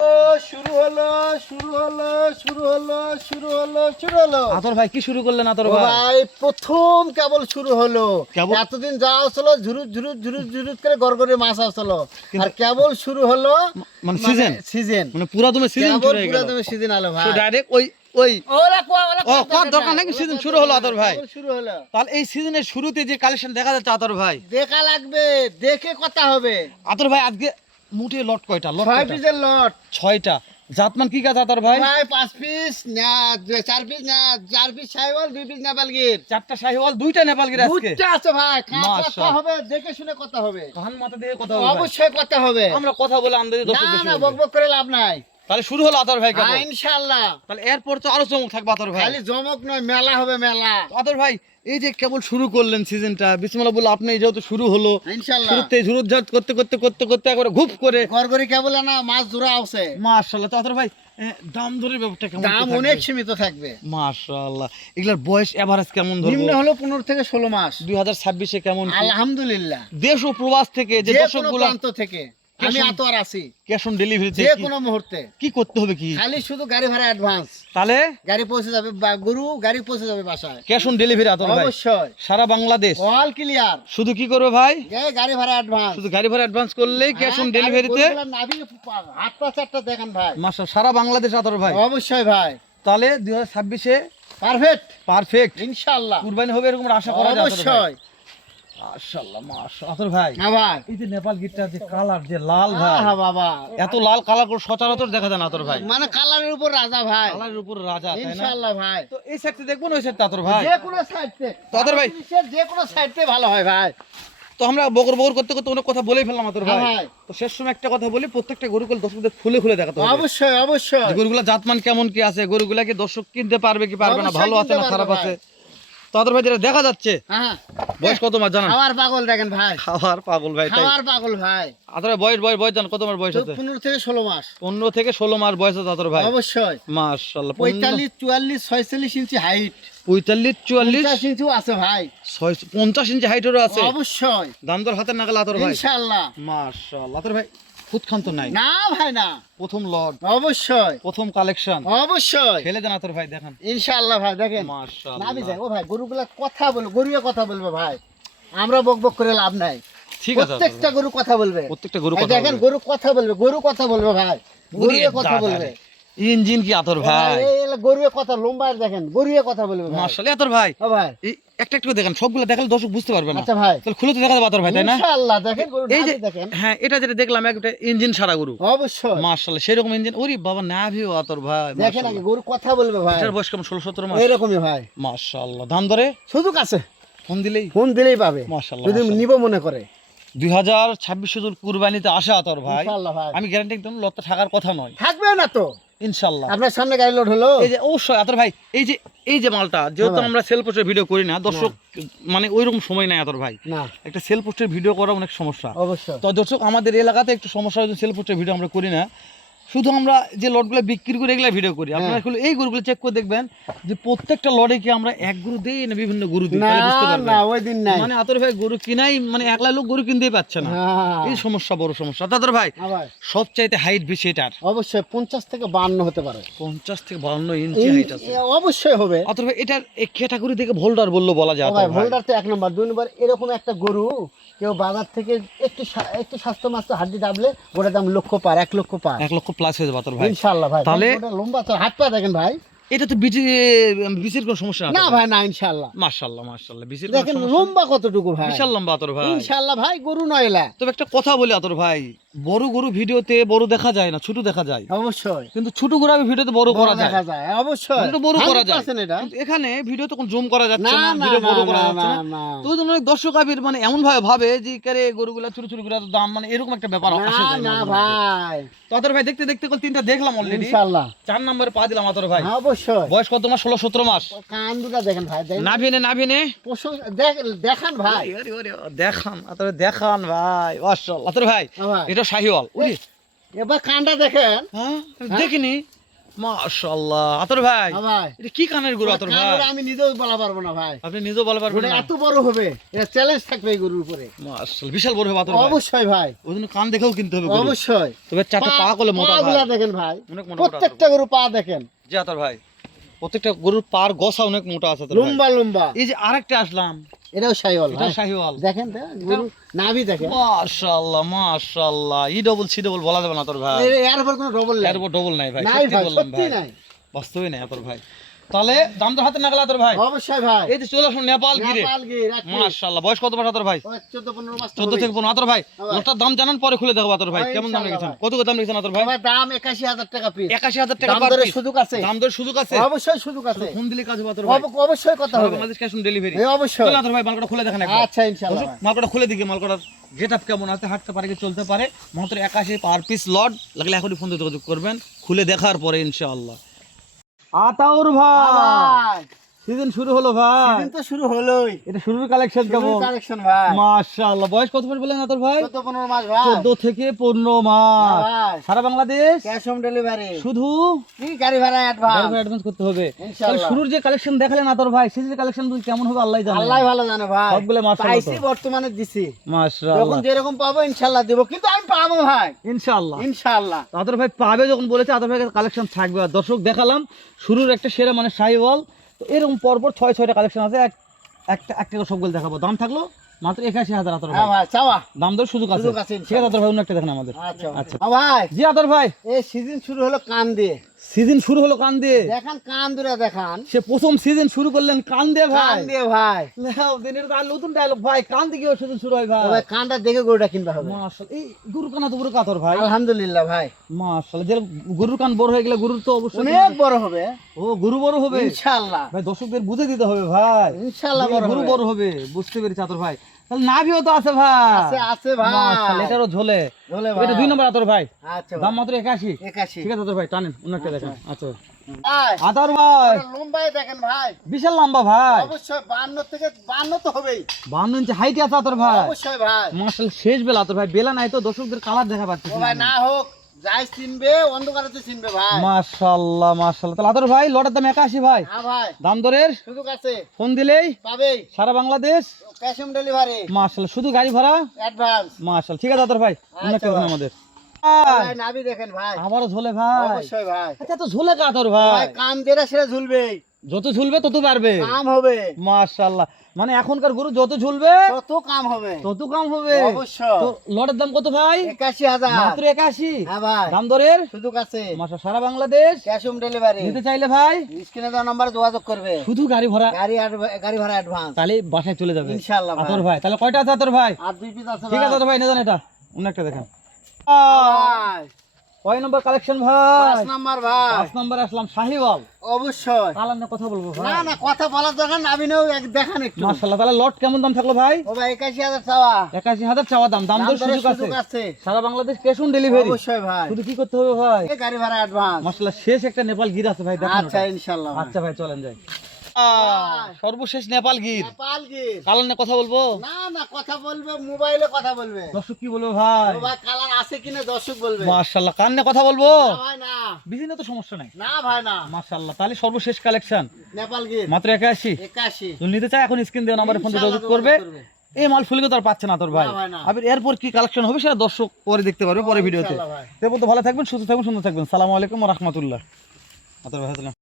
ও, শুরু হলো শুরু হলো শুরু হলো শুরু হলো শুরু হলো। আতর ভাই কি শুরু করলেন আতর ভাই? ভাই প্রথম কেবল শুরু হলো। এতদিন যা আসলো ঝুরুত ঝুরুত ঝুরুত ঝুরুত করে গড়গড়ে মাছ আসলো আর কেবল শুরু হলো মানে season? সিজন মানে পুরা তুমি সিজন কেবল শুরু হয়ে পুরো গেল। তুমি সিজন আলো ভাই। ডাইরেক্ট ওই ওই। ওলা কোয়া ওলা ও, কোয়ার দরকার নাকি? season শুরু হলো আদর ভাই। শুরু হলো। তাহলে এই সিজনের শুরুতে যে কালেকশন দেখা যাচ্ছে আতর ভাই। দেখা লাগবে দেখে কথা হবে। আতর ভাই আজকে মুঠে লট কয়টা? লট ছয় পিসের লট। ছয়টা। জাতমান কি কাজ আতার ভাই? ভাই পাঁচ পিস না চার পিস না চার পিস সাইওয়াল দুই পিস নেপাল গির চারটা শাহিওয়াল দুইটা নেপালগির আজকে? দুইটা আছে ভাই কথা হবে দেখে শুনে কথা হবে। কান মাথা দিয়ে কথা হবে অবশ্যই কথা হবে। আমরা কথা বলে না দর্শক বেশি না বলবে। বক বক করে লাভ নাই। তাহলে শুরু হলো আতর ভাই হ্যাঁ, ইনশাআল্লাহ। তাহলে এরপর তো আরও চমক থাকবে আতর ভাই। খালি জমক নয় মেলা হবে মেলা। আতর ভাই এই যে কেবল শুরু করলেন সিজনটা বিসমিল্লাহ বলে আপনি যেহেতু শুরু হলো ইনশাআল্লাহ। শুরুতে ঝুরুঝাট করতে করতে করতে করতে একবারে ঘুপ করে গড়গড়ি কেবল না মাছ জোড়া আছে। মাশাআল্লাহ তো আতর ভাই দাম ধরে ব্যাপারটা কেমন দাম অনেক সীমিত থাকবে। মাশাআল্লাহ এগুলার বয়স এভারেজ কেমন ধরবো? নিম্ন হলো পনেরো থেকে ষোলো মাস। দুই হাজার ছাব্বিশে কেমন আলহামদুলিল্লাহ। দেশ ও প্রবাস থেকে যে দর্শকগুলো প্রান্ত থেকে। আমি আছি। ক্যাশ অন ডেলিভারিতে যে কোনো মুহূর্তে। কি করতে হবে কি? খালি শুধু গাড়ি ভাড়া অ্যাডভান্স তাহলে? গাড়ি পৌঁছে যাবে বা গরু গাড়ি পৌঁছে যাবে বাসায়। ক্যাশ অন ডেলিভারি ভাই। অবশ্যই। সারা বাংলাদেশ। অল ক্লিয়ার শুধু কি করবে ভাই? গাড়ি ভাড়া অ্যাডভান্স শুধু গাড়ি ভাড়া অ্যাডভান্স করলেই ক্যাশ অন ডেলিভারিতে হাত পা চারটা দেখেন ভাই। মাসা সারা বাংলাদেশ আতর ভাই। অবশ্যই ভাই। তাহলে দুই হাজার ছাব্বিশে পারফেক্ট পারফেক্ট ইনশাআল্লাহ। কুরবানি হবে এরকম আশা করা যায় অবশ্যই। ভাই হ্যাঁ এই যে নেপাল যে কালার যে লাল ভাই। বাবা। এত লাল কালার সচরাচর দেখা যায় না ভাই। মানে কালারের উপর রাজা ভাই। কালারের উপর রাজা তাই না? ইনশাআল্লাহ ভাই। তো এই সাইডে দেখব ওই সাইডটা ভাই। যে কোনো সাইডতে তাদের ভাই। যে কোনো সাইডতে ভালো হয় ভাই। তো আমরা বকর বকর করতে করতে অনেক কথা বলেই ফেললাম আতর হ্যাঁ ভাই ভাই। তো শেষ সময় একটা কথা বলি প্রত্যেকটা গরুগুলো দর্শকদের খুলে খুলে দেখাতে হবে। অবশ্যই অবশ্যই। যে গরুগুলা জাতমান কেমন কি আছে গরুগুলাকে দর্শক কিনতে পারবে কি পারবে না ভালো আছে না খারাপ আছে? তো আতর ভাই যেটা দেখা যাচ্ছে হ্যাঁ। বয়স কত মাস জানান? খাওয়ার পাগল দেখেন ভাই। খাওয়ার পাগল ভাই খাওয়ার পাগল ভাই। আতর বয়স বয়স বয়স জান কত মাস বয়স আছে? পনেরো থেকে ষোলো মাস। পনেরো থেকে ষোলো মাস বয়স আছে আতর ভাই। অবশ্যই। মাশাল্লাহ পঁয়তাল্লিশ চুয়াল্লিশ ছয়চল্লিশ ইঞ্চি হাইট পঁয়তাল্লিশ চুয়াল্লিশ? পঞ্চাশ ইঞ্চিও আছে ভাই। ছয় পঞ্চাশ ইঞ্চি হাইটেরও আছে। অবশ্যই। দাম দর হাতের নাগাল আতর ভাই। ইনশাআল্লাহ। মাশাল্লাহ আতর ভাই। খুদখান তো নাই। না ভাই না। প্রথম লট অবশ্যই। প্রথম কালেকশন। অবশ্যই। ফেলে দেন তোর ভাই দেখেন। ইনশাআল্লাহ ভাই দেখেন। মাশাআল্লাহ। আমি যাই ও ভাই গরুগুলা কথা বলব গরুয়ে কথা বলবে ভাই। আমরা বক বক করে লাভ নাই। ঠিক আছে প্রত্যেকটা। গরু কথা বলবে। প্রত্যেকটা গরু কথা দেখেন। গরু কথা বলবে গরু কথা বলবে ভাই। গরুয়ে কথা বলবে। ইঞ্জিন কি আতর ভাই? গরুয়ে কথা লম্বার দেখেন গরুয়ে কথা বলবে ভাই। আতর ভাই ভাই। একটা একটু দেখেন সবগুলো দেখালে দর্শক বুঝতে পারবে না। আচ্ছা ভাই। তাহলে খুলে তো দেখা যাবে আতর ভাই তাই না? ইনশাআল্লাহ দেখেন গরু এই যে দেখেন। হ্যাঁ এটা যেটা দেখলাম একটা ইঞ্জিন সারা গরু। অবশ্যই। মাশাল্লাহ সেরকম ইঞ্জিন ওরে বাবা নাভিও আতর ভাই দেখেন আগে গরু কথা বলবে ভাই। এটার বয়স কেমন ষোলো সতেরো মাস? এরকমই ভাই। মাশাল্লাহ দাম ধরে? সুযোগ আছে। ফোন দিলেই? ফোন দিলেই পাবে। মাশাআল্লাহ, যদি নিব মনে করে। দুই হাজার ছাব্বিশ কুরবানিতে আসা আতর ভাই। ভাই। আমি গ্যারান্টি একদম লতটা থাকার কথা নয়। থাকবে না তো। ইনশাল্লাহ। আপনার সামনে গাড়ি লোড হলো? এই যে অবশ্যই আতর ভাই এই যে এই যে মালটা যেহেতু হ্যাঁ আমরা সেল পোস্টের ভিডিও করি না দর্শক মানে ওইরকম সময় নাই আতর ভাই। না। একটা সেল পোস্টের ভিডিও করা অনেক সমস্যা। অবশ্যই। তো দর্শক আমাদের এলাকাতে একটু সমস্যা হয়েছে সেল পোস্টের ভিডিও আমরা করি না। শুধু আমরা যে লটগুলো বিক্রি করে এগুলা ভিডিও করি। আপনারা হ্যাঁ। শুধু এই গরুগুলো চেক করে দেখবেন যে প্রত্যেকটা লটে কি আমরা এক গরু দিই না বিভিন্ন গরু দিই? না না ওই দিন নাই। মানে আতর ভাই গরু কিনাই মানে একলা লোক গরু কিনতেই পাচ্ছে না। হ্যাঁ। এই সমস্যা বড় সমস্যা। ভাই হ্যাঁ সবচাইতে হাইট বেশি এটার? অবশ্যই পঞ্চাশ থেকে বান্ন হতে পারে। পঞ্চাশ থেকে বান্ন ইঞ্চি হাইট আছে। অবশ্যই হবে। অথবা এটার এই ক্যাটাগরি থেকে ভোল্ডার বলল বলা যায় ভাই ভোল্ডার তো এক নম্বর। দুই নম্বর এরকম একটা গরু কেউ বাজার থেকে একটু একটু স্বাস্থ্য মাস্ত হাড্ডি ডাবলে গোটা দাম লক্ষ পার এক লক্ষ পার। এক লক্ষ প্লাস হয়ে যাবে তোর ভাই। ইনশাআল্লাহ ভাই। তাহলে- লম্বা তো হাত পা দেখেন ভাই। এটা তো বিচি বিচির কোনো সমস্যা না না ভাই না ইনশাআল্লাহ। মাশাআল্লাহ মাশাআল্লাহ বিচির দেখেন লম্বা কতটুকু ভাই। বিশাল লম্বা তোর ভাই। ইনশাআল্লাহ ভাই গরু নয়লা তবে একটা কথা বলি আতর ভাই। বড় গরু ভিডিওতে বড় দেখা যায় না ছোট দেখা যায়। অবশ্যই। কিন্তু ছোট গরু আমি ভিডিওতে বড় করা যায়। দেখা যায় অবশ্যই। কিন্তু বড় করা যায়। 100% এটা। কিন্তু এখানে ভিডিও তো জুম করা যাচ্ছে না ভিডিও বড় করা যাচ্ছে না। তো জন্য অনেক দর্শক আবির মানে এমন ভাবে ভাবে যে কারে গরুগুলা ছোট ছোটগুলা দাম মানে এরকম একটা ব্যাপার আসে না না ভাই। তো ভাই দেখতে দেখতে করে তিনটা দেখলাম অলরেডি ইনশাআল্লাহ। চার নম্বরে পা দিলাম আতর ভাই। হ্যাঁ অবশ্যই। বয়স কত মাস? ষোলো সতেরো মাস। কান দুটা দেখেন ভাই দেখেন। না ভিনে না ভিনে। দেখান ভাই। ওরে, ওরে, দেখান আতর দেখান ভাই মাশাআল্লাহ। আতর ভাই হ্যাঁ ভাই। এটা শাহিওয়াল এবার কানটা দেখেন। হ্যাঁ? দেখিনি? মাশাআল্লাহ। আতর ভাই হ্যাঁ এটা কি কানের গরু আতর ভাই? আমি নিজেও বলা পারব না ভাই। আপনি নিজেও বলে পারবেন না? এত বড় হবে এটা চ্যালেঞ্জ থাকবে এই গরুর উপরে। মাশাআল্লাহ বিশাল বড় হবে আতর ভাই। অবশ্যই ভাই। ওই জন্য কান দেখেও কিনতে হবে অবশ্যই। তবে চারটা পা মোটা ভাই পাগুলা দেখেন ভাই। প্রত্যেকটা গরু পা দেখেন। জি আতর ভাই। প্রত্যেকটা গরুর পার গসা অনেক মোটা আছে লম্বা লম্বা। এই যে আরেকটা আসলাম। এটাও শাহিওয়াল এটা শাহিওয়াল। দেখেন তো, গরু নাভি দেখেন। মাশাআল্লাহ মাশাআল্লাহ। ই ডবল সি ডবল বলা যাবে না তোর ভাই। এর- উপর কোনো ডবল এর উপর ডবল নাই ভাই নাই সত্যি ভাই বললাম ভাই। নাই। বাস্তবে নাই তোর ভাই। তাহলে দাম তো হাতে নাগালা তোর ভাই। অবশ্যই ভাই। এই যে চলে আসুন নেপাল গিরে। নেপাল গির মাশাআল্লাহ বয়স কত বছর তোর ভাই? ওই 14 15 মাস 14 থেকে 15 আতর ভাই। হ্যাঁ ভাই। লোকটার দাম জানান পরে খুলে দেখো আতর ভাই। হ্যাঁ, কেমন দাম রেখেছেন? কত কত দাম রেখেছেন আতর ভাই? আমার দাম 81000 টাকা পিস 81000 টাকা দাম পিস সুযোগ আছে। দাম দর সুযোগ আছে। অবশ্যই সুযোগ আছে। ফোন দিলে কাজ হবে আতর ভাই। অবশ্যই কথা হবে। বাংলাদেশ ক্যাশ অন ডেলিভারি এই অবশ্যই। চলে আতর ভাই মালকটা খুলে দেখেন একবার। আচ্ছা ইনশাআল্লাহ ভাই। মালকটা খুলে দিকে মালকটার গেট আপ কেমন আছে হাঁটতে পারে কি চলতে পারে। মাত্র একাশি পার পিস লট লাগলে এখনই ফোন দিয়ে যোগাযোগ করবেন। খুলে দেখার পরে ইনশাআল্লাহ। আতাউর ভাই। সিজন শুরু হলো ভাই। সিজন তো শুরু হলোই। এটা শুরুর কালেকশন কেমন? কালেকশন ভাই। মাশাআল্লাহ। বয়স কত মাস বলেন ভাই? 14 15 মাস ভাই। 14 থেকে 15 মাস। সারা বাংলাদেশ? ক্যাশ অন ডেলিভারি শুধু? কি গাড়ি ভাড়া অ্যাডভান্স অ্যাডভান্স করতে হবে। তাহলে ইনশাআল্লাহ শুরুর যে কালেকশন দেখালেন আতাউর ভাই সেই কালেকশন কেমন হবে আল্লাহ জানে। আল্লাহ ভালো জানে ভাই। সবগুলো মাশাআল্লাহ পাইছি বর্তমানে দিছি। যখন যেরকম পাবো ইনশাআল্লাহ দেব। কিন্তু আমি পাবো ভাই। ইনশাআল্লাহ। ইনশাআল্লাহ। আদর ভাই পাবে যখন বলেছে আদর ভাই কালেকশন থাকবে। আর দর্শক দেখালাম শুরুর একটা সেরা মানে সাইওয়াল। তো এরকম পরপর ছয় ছয়টা কালেকশন আছে। এক একটা একটা সব সবগুলো দেখাবো। দাম থাকল মাত্র একাশি হাজার আদর হ্যাঁ দাম দর সুযোগ আছে। ঠিক আছে আতর ভাই অন্য একটা দেখেন আমাদের। আচ্ছা। আচ্ছা। ভাই জি আতর ভাই। এই সিজন শুরু হলো কান দিয়ে। সিজন শুরু হলো কান দিয়ে। দেখান কান দূরে দেখান। সে প্রথম সিজন শুরু করলেন কান দিয়ে ভাই। কান দিয়ে ভাই। লেও, দিনের তো নতুন ডায়লগ ভাই কান দিয়ে সিজন শুরু হয় ভাই? ভাই কানটা দেখে গরুটা কিনতে হবে। মাশাআল্লাহ এই গরুর কানা তো পুরো কাতর ভাই। আলহামদুলিল্লাহ ভাই। মাশাআল্লাহ যে গরুর কান বড় হয়ে গেলে গরুর তো অবশ্যই অনেক বড় হবে। ও গরু বড় হবে? ইনশাআল্লাহ ভাই দর্শকদের বুঝে দিতে হবে ভাই। ইনশাআল্লাহ বড় গরু বড় হবে বুঝতে পেরেছি আতর ভাই। তাহলে নাভিও তো আছে ভাই। আছে আছে ভাই। এটারও ঝোলে। বলে এটা দুই নম্বর আতর ভাই। আচ্ছা দাম মাত্র একাশি। 81 ঠিক আছে আতর ভাই টানেন অন্য একটা দেখেন। আচ্ছা। আতর। ভাই। ওটা দেখেন ভাই। বিশাল লম্বা ভাই। অবশ্যই 52 থেকে 52 তো হবেই। ইঞ্চি হাইটে আছে আতর ভাই। অবশ্যই ভাই। মার্শাল শেষ বেলা তোর ভাই। বেলা নাই তো দর্শকদের কালার দেখা পাচ্ছি ভাই না হোক যাই চিনবে ভাই। মাশাআল্লাহ মাশাআল্লাহ তাহলে আতর ভাই লটের দাম একাশি ভাই। হ্যাঁ ভাই। দাম দরের সুযোগ আছে। ফোন দিলেই পাবে সারা বাংলাদেশ। Cash on delivery. মাশাআল্লাহ শুধু গাড়ি ভাড়া? অ্যাডভান্স মাশাআল্লাহ ঠিক আছে ভাই আচ্ছা। আমাদের। ভাই দেখেন ভাই। আবারও ঝোলে ভাই। অবশ্যই ভাই। আচ্ছা তো ঝোলে কাতর ভাই কান যেটা সেটা ঝুলবেই। যত ঝুলবে তত পারবে কাম হবে। মাশাআল্লাহ। মানে এখনকার গরু যত ঝুলবে কত কাম হবে। তত কম হবে। অবশ্যই। তো লটের দাম কত ভাই? একাশি হাজার। মাত্র একাশি? হ্যাঁ ভাই। দাম দরের? সুযোগ আছে। মাসা সারা বাংলাদেশ? Cash on delivery. নিতে চাইলে ভাই? স্ক্রিনে দেওয়া নাম্বারে যোগাযোগ করবে। শুধু গাড়ি ভাড়া? গাড়ি গাড়ি ভাড়া অ্যাডভান্স। তাহলে বাসায় চলে যাবে। ইনশাআল্লাহ ভাই। আতর ভাই তাহলে কয়টা আছে আতর ভাই? আর দুই পিস আছে ঠিক আছে ভাই। আতর ভাই নেন এটা। অন্য একটা দেখেন। ভাই, কয় নম্বর কালেকশন পাঁচ ভাই নাম্বার ভাই। পাঁচ নম্বর আসলাম শাহিওয়াল। অবশ্যই। কালার কথা বলব ভাই। না না কথা বলার দরকার না আমিও এক- দেখান একটু। মাশাআল্লাহ তাহলে লট কেমন দাম থাকল ভাই? ও ভাই একাশি হাজার চাওয়া। একাশি হাজার চাওয়া দাম দাম দর সুযোগ আছে। সারা বাংলাদেশ ক্যাশ অন ডেলিভারি অবশ্যই ভাই। শুধু কি করতে হবে ভাই? এই গাড়ি ভাড়া অ্যাডভান্স মাশাআল্লাহ শেষ একটা নেপাল গির আছে ভাই দেখেন আচ্ছা ইনশাআল্লাহ। ভাই। আচ্ছা ভাই চলেন যাই। সর্বশেষ নেপাল গির। নেপাল গির। কালার নিয়ে কথা বলব? না না কথা বলবে মোবাইলে কথা বলবে। দর্শক কি বলব ভাই? ভাই কালার আছে কিনা দর্শক বলবে। মাশাআল্লাহ কান নিয়ে কথা বলব? না ভাই না। বিভিন্ন তো সমস্যা নাই। না ভাই না। মাশাআল্লাহ তাহলে সর্বশেষ কালেকশন। নেপাল গির। মাত্র একাশি। একাশি। যদি নিতে চাই এখন স্ক্রিন দেওয়া নাম্বারে ফোন যোগাযোগ করবে। এই মাল ফুলকে তো আর পাচ্ছে না তোর ভাই। আবার এরপর কি কালেকশন হবে সেটা দর্শক পরে দেখতে পারবে পরে ভিডিওতে। তো ভালো থাকবেন সুস্থ থাকবেন সুন্দর থাকবেন। সালামু আলাইকুম রহমতুল্লাহ। আতর ভাই আসসালাম।